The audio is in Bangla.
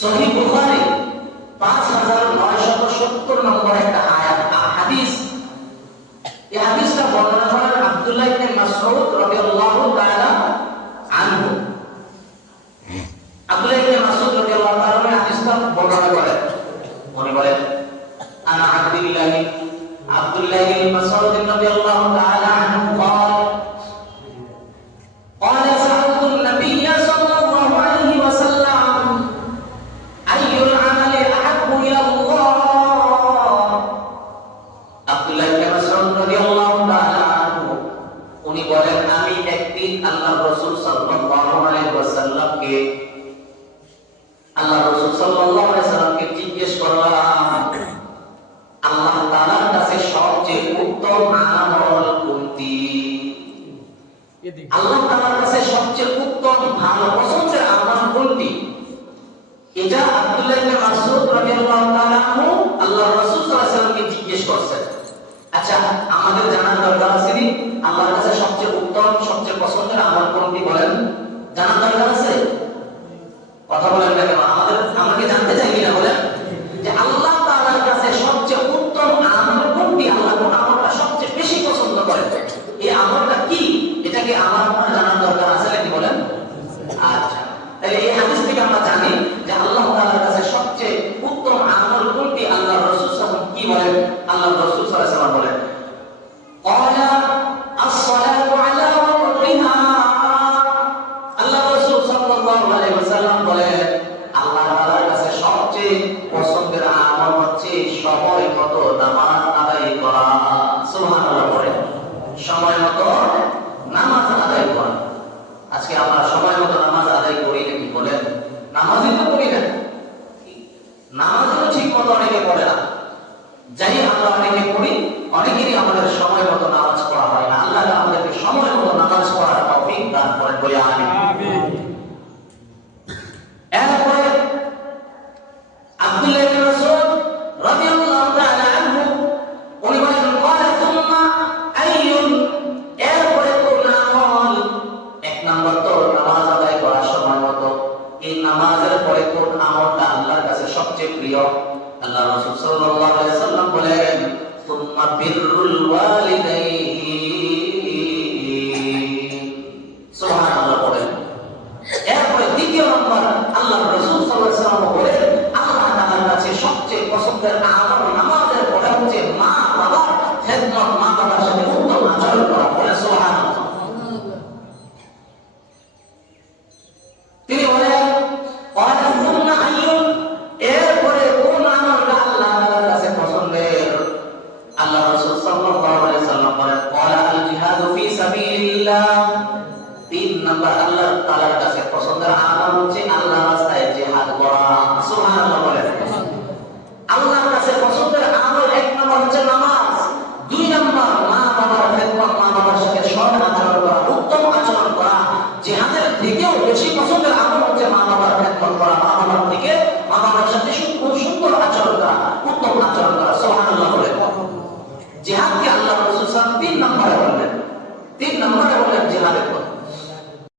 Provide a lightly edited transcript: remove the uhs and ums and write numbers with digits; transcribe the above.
সহিহ বুখারী 5970 নম্বর একটা আয়াত হাদিস। এই হাদিসটা বর্ণনা করেন আব্দুল্লাহ ইবনে মাসউদ রাদিয়াল্লাহু তাআলা আনহু। আব্দুল্লাহ ইবনে মাসউদ রাদিয়াল্লাহু তাআলা হাদিসটা বর্ণনা করেন, মনে করেন আনা আব্দুল্লাহ ইবনে মাসউদ রাদিয়াল্লাহু তাআলা আনহু قال قال سألت النبي صلى الله عليه وسلم أي العمل أحب إلى الله। আব্দুল্লাহ ইবনে মাসউদ রাদিয়াল্লাহু তাআলা আনহু উনি বলেন, আমি একদিন আল্লাহর রাসূল সাল্লাল্লাহু আলাইহি ওয়াসাল্লামকে জিজ্ঞেস করলাম, আল্লাহ তাআলার কাছে সবচেয়ে উত্তম আমল কোনটি? আল্লাহ তাআলার কাছে সবচেয়ে উত্তম ভালো পছন্দের আমল কোনটি? এটা আব্দুল্লাহ ইবনে মাসউদ রাদিয়াল্লাহু তাআলা আনহু আল্লাহর রাসূল সাল্লাল্লাহু আলাইহি ওয়াসাল্লামকে জিজ্ঞেস করছেন। আচ্ছা, আমাদের জানার দরকার আছে কি আল্লাহর কাছে সবচেয়ে উত্তম সবচেয়ে পছন্দের আমল কোনটি? বলেন, জানার দরকার আছে? কথা বলেন না কেন? আমাকে জানতে চাই কিনা বলেন যে আল্লাহ তাআলার কাছে সবচেয়ে উত্তম আমল কোনটি? আল্লাহ কোন আমলটা সবচেয়ে বেশি পছন্দ করেন? এই আমলটা কি? এটাকে আমার আপনার জানার দরকার আছে নাকি বলেন? আচ্ছা, তাহলে এই হাদিস থেকে আমরা জানি যে আল্লাহ তাআলার কাছে সবচেয়ে উত্তম আমল কোনটি? আল্লাহর রাসূল সাল্লাল্লাহু আলাইহি ওয়াসাল্লাম কি বলেন? আল্লাহর রাসূল সাল্লাল্লাহু আলাইহি ওয়াসাল্লাম বলেন, ক্বালা আস-সালাতু আলা ওয়াক্তিহা। আল্লাহর রাসূল সাল্লাল্লাহু আলাইহি ওয়াসাল্লাম বলেন, আল্লাহ তাআলার কাছে সবচেয়ে পছন্দের আমল হচ্ছে সময় মতো নামাজ আদায় করা। সুবহানাল্লাহ বলেন, সময় মতো নামাজ আদায় করা। আজকে আমরা সময় মতো নামাজ আদায় করি নাকি বলেন? নামাজই তো করি না, নামাজও ঠিক মতো অনেকে পড়ে না। যাই আমরা অনেকে পড়ি, অনেকেরই আমাদের সময় মতো নামাজ পড়া হয় না। আল্লাহ আমাদেরকে সময় মতো নামাজ পড়ার তৌফিক দান করেন, বলে আমিন। এরপরে আব্দুল্লাহ ইবনে মাসউদ রাদিয়াল্লাহু তাআলা আনহু উনি বলেন, قال ثم أي। এরপরে কোন আমল? এক নাম্বার তো নামাজ আদায় করা সময় মতো। এই নামাজের পরে কোন আমলটা আল্লাহর কাছে সবচেয়ে প্রিয়? আল্লাহ রাসূল সাল্লাল্লাহু আলাইহি ওয়াসাল্লাম বলেন, ثم بر الوالدين। সুবহানাল্লাহ বলেন। এরপরে দ্বিতীয় নম্বর আল্লাহ রাসূল সাল্লাল্লাহু আলাইহি ওয়াসাল্লাম বলেন, আল্লাহ তাআলার কাছে সবচেয়ে পছন্দের আমল নামাজের পরে হচ্ছে মা বাবার খেদমত, মা বাবার সাথে উত্তম আচরণ করা। বলে সুবহানাল্লাহ। তিনি বলেন, قال ثم أي। এরপরে কোন আমলটা আল্লাহ তাআলার কাছে পছন্দের? আল্লাহ রাসূল সাল্লাল্লাহু আলাইহি ওয়াসাল্লাম বলেন, قال الجهاد في سبيل الله। তিন নাম্বার আল্লাহ তাআলার কাছে পছন্দের আমল হচ্ছে আল্লাহর রাস্তায় জিহাদ করা। সুবহানাল্লাহ বলেন। আল্লাহর কাছে পছন্দের আমল এক নাম্বার হচ্ছে নামাজ, দুই নাম্বার মা বাবার খেদমত, মা বাবার সাথে সৎ আচরণ করা, উত্তম আচরণ করা। জিহাদের থেকেও বেশি পছন্দের আমল হচ্ছে মা বাবার খেদমত করা, মা বাবার থেকে মা বাবার সাথে সুন্দর আচরণ করা, উত্তম আচরণ করা। সুবহানাল্লাহ বলেন। জিহাদকে আল্লাহ রাসূল সাল্লাল্লাহু আলাইহি ওয়াসাল্লাম তিন নম্বরে বললেন। তিন নম্বরে